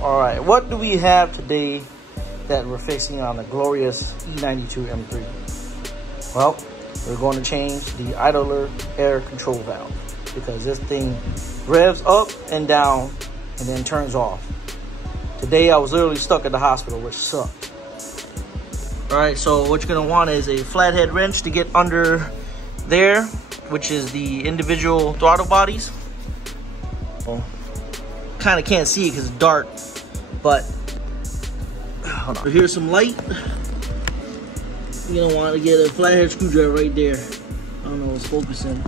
All right, what do we have today that we're fixing on the glorious E92 M3? Well, we're going to change the idler air control valve because this thing revs up and down and then turns off. Today I was literally stuck at the hospital, which sucked. All right, so what you're gonna want is a flathead wrench to get under there, which is the individual throttle bodies. Well, kind of can't see it because it's dark, but hold on. So here's some light. You're gonna want to get a flathead screwdriver right there. I don't know, it's focusing.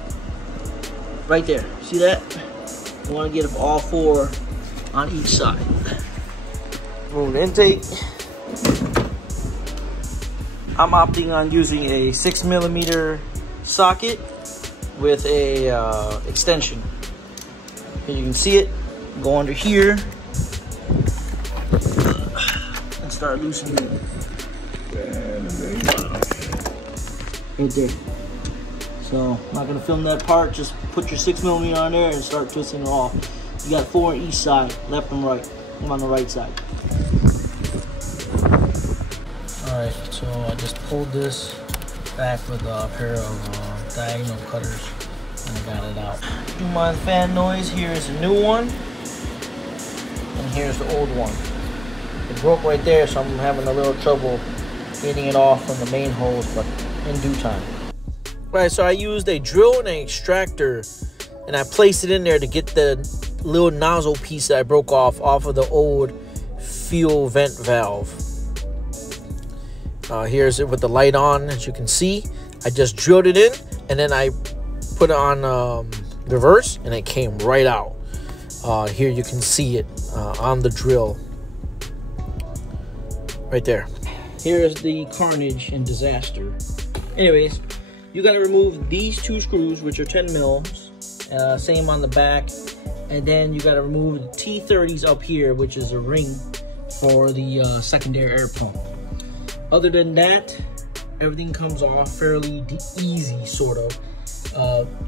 Right there, see that? You want to get all four on each side. Remove the intake. I'm opting on using a 6mm socket with a extension. Here you can see it. Go under here and start loosening it. Right there. So I'm not gonna film that part. Just put your 6mm on there and start twisting it off. You got 4 on each side, left and right. I'm on the right side. All right, so I just pulled this back with a pair of diagonal cutters and I got it out. Do my fan noise. Here is a new one and here's the old one. It broke right there, so I'm having a little trouble getting it off from the main hose, but in due time. Right, so I used a drill and an extractor and I placed it in there to get the little nozzle piece that I broke off of the old fuel vent valve. Here's it with the light on, as you can see. I just drilled it in and then I put it on reverse and it came right out. Here you can see it on the drill. Right there. Here's the carnage and disaster. Anyways, you got to remove these 2 screws, which are 10 mils. Same on the back. And then you got to remove the T30s up here, which is a ring for the secondary air pump. Other than that, everything comes off fairly easy, sort of.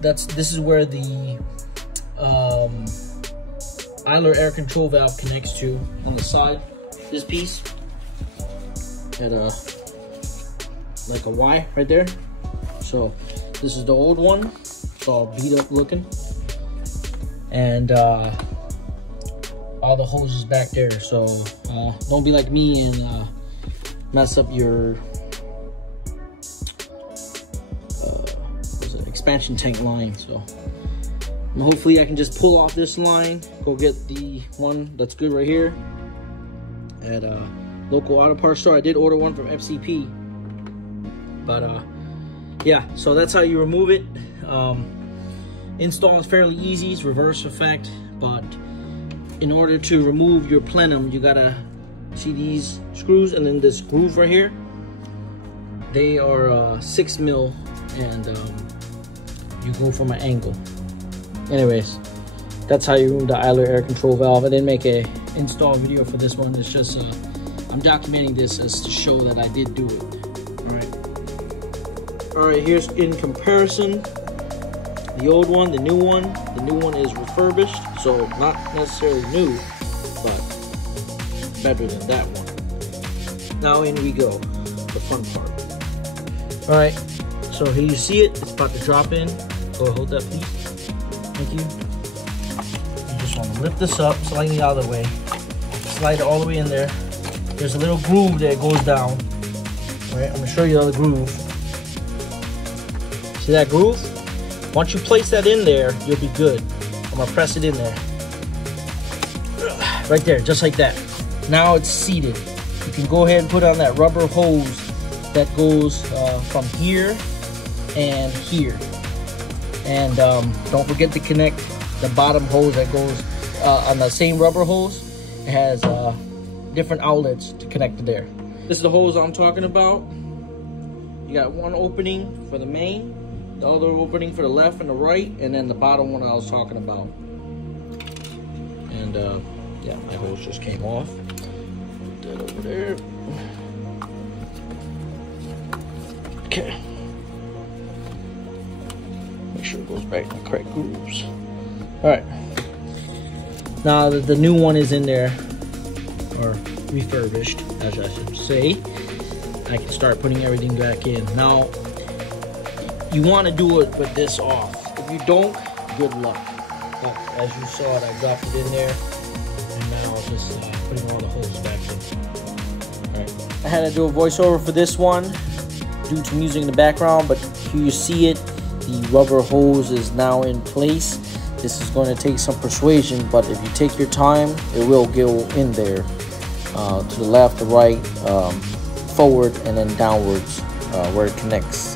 This is where the idler air control valve connects to on the side. This piece had like a Y right there. So this is the old one. It's all beat up looking, and all the hoses back there. So don't be like me and mess up your expansion tank line. So hopefully I can just pull off this line, go get the one that's good right here at a local auto parts store. I did order one from FCP, but yeah, so that's how you remove it. Install is fairly easy, it's reverse effect, but in order to remove your plenum, you gotta see these screws and then this groove right here. They are 6 mil and you go from an angle. Anyways, that's how you remove the idler air control valve. I didn't make a install video for this one. It's just I'm documenting this as to show that I did do it. All right, here's in comparison the old one, the new one. The new one is refurbished, so not necessarily new, but better than that one. Now in we go, the fun part. All right, so here you see it. It's about to drop in. Go ahead, hold that, please. Thank you. You just want to lift this up slightly out of the way. Slide it all the way in there. There's a little groove that goes down. All right, I'm gonna show you the other groove. See that groove? Once you place that in there, you'll be good. I'm gonna press it in there. Right there, just like that. Now it's seated. You can go ahead and put on that rubber hose that goes from here and here. And don't forget to connect the bottom hose that goes on the same rubber hose. It has different outlets to connect to there. This is the hose I'm talking about. You got one opening for the main, the other opening for the left and the right, and then the bottom one I was talking about. And yeah, my hose just came off. Put that over there. Okay. Make sure it goes back in the correct grooves. All right. Now the new one is in there. or refurbished, as I should say, I can start putting everything back in. Now, you want to do it with this off. If you don't, good luck. But as you saw it, I dropped it in there, and now I'm just putting all the holes back in. All right. I had to do a voiceover for this one due to music in the background, but here you see it. The rubber hose is now in place. This is going to take some persuasion, but if you take your time, it will go in there to the left, the right, forward, and then downwards where it connects.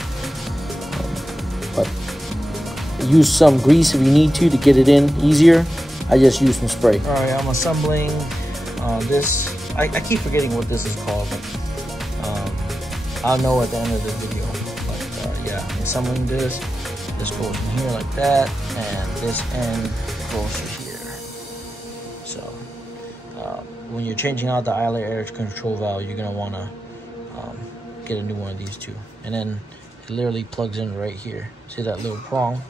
But use some grease if you need to get it in easier. I just use some spray. All right, I'm assembling this. I keep forgetting what this is called, but I'll know at the end of the video. But yeah, I'm assembling this. This goes in here like that, and this end goes to here. So when you're changing out the idler air control valve, you're gonna want to get a new one of these two, and then it literally plugs in right here. See that little prong?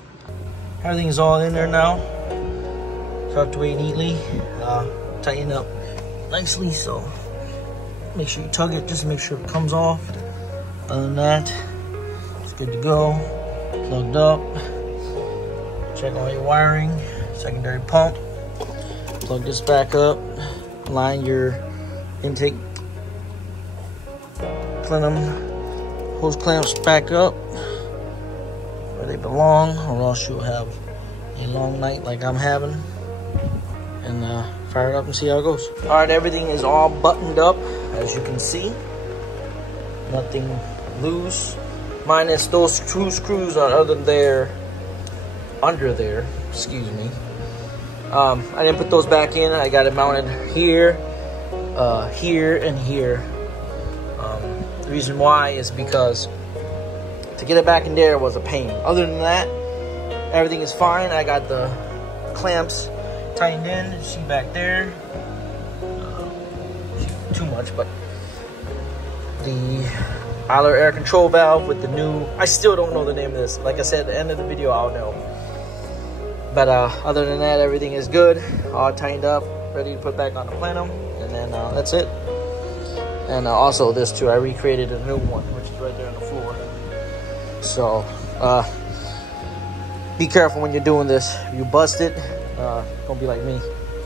Everything's all in there now, tucked away neatly, tighten up nicely. So make sure you tug it just to make sure it comes off. Other than that, it's good to go. Plugged up. Check all your wiring. Secondary pump. Plug this back up. Line your intake plenum hose clamps back up where they belong, or else you'll have a long night like I'm having. And fire it up and see how it goes. All right, everything is all buttoned up, as you can see. Nothing loose. Minus those two screws are under there, excuse me. I didn't put those back in. I got it mounted here, here, and here. The reason why is because to get it back in there was a pain. Other than that, everything is fine. I got the clamps tightened in. You see back there. Too much, but the idler air control valve with the new, I still don't know the name of this. Like I said, at the end of the video, I'll know. But other than that, everything is good. All tightened up, ready to put back on the plenum. And then that's it. And also this too, I recreated a new one, which is right there on the floor. So be careful when you're doing this. If you bust it, don't be like me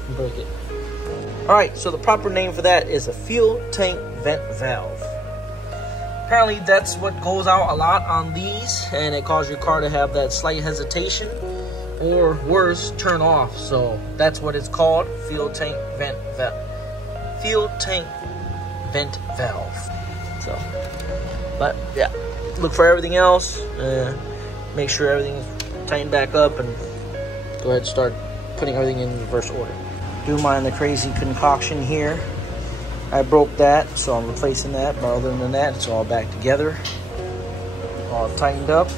and break it. All right, so the proper name for that is a fuel tank vent valve. Apparently that's what goes out a lot on these, and it causes your car to have that slight hesitation, or worse, turn off. So that's what it's called, fuel tank vent valve. Fuel tank vent valve. So, but yeah, look for everything else. Make sure everything's tightened back up, and go ahead and start putting everything in reverse order. Do mind the crazy concoction here. I broke that, so I'm replacing that, but other than that, it's all back together. All tightened up,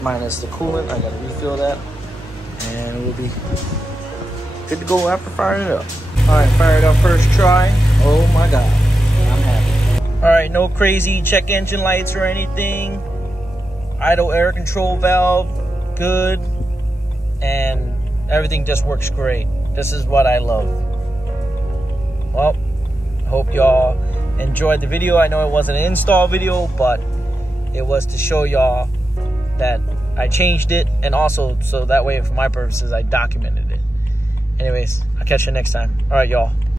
minus the coolant. I gotta refill that, and we'll be good to go after firing it up. All right, fire it up first try. Oh my God, I'm happy. All right, no crazy check engine lights or anything. Idle air control valve, good, and everything just works great. This is what I love. Well, hope y'all enjoyed the video. I know it wasn't an install video, but it was to show y'all that I changed it, and also so that way for my purposes I documented it. Anyways, I'll catch you next time. All right, y'all.